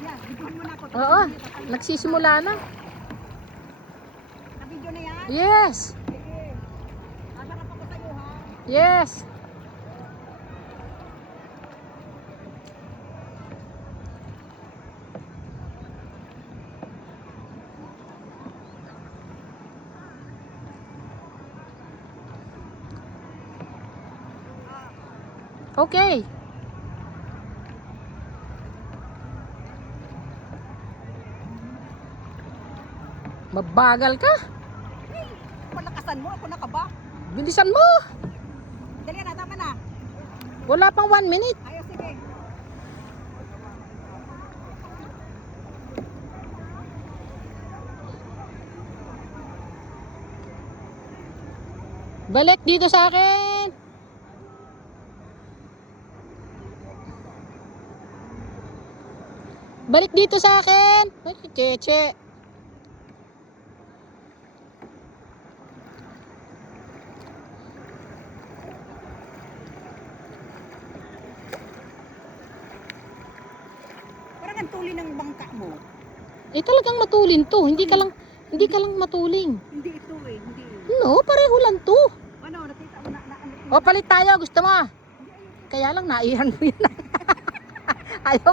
Yan, bigyan mo na ako. Oo, nagsisimula na. Na-video na yan? Yes. Sige. Sasanap ako sa'yo ha. Yes. Okay. Mabagal ka. Palakasan mo, ako nakaba. Bilisan mo. Dali na, tama na. Wala pang 1 minute. Ayaw, sige. Balik dito sa akin. Balik dito sa akin. Ay, cheche. Parang ang tuli ng bangka mo. Eh talagang matulin to. Hindi ka lang matuling. Hindi ito eh, hindi. No, pareho lang to. Ano, nakita mo na ano. O palit tayo, gusto mo? Kaya lang naihan mo yan. Ayaw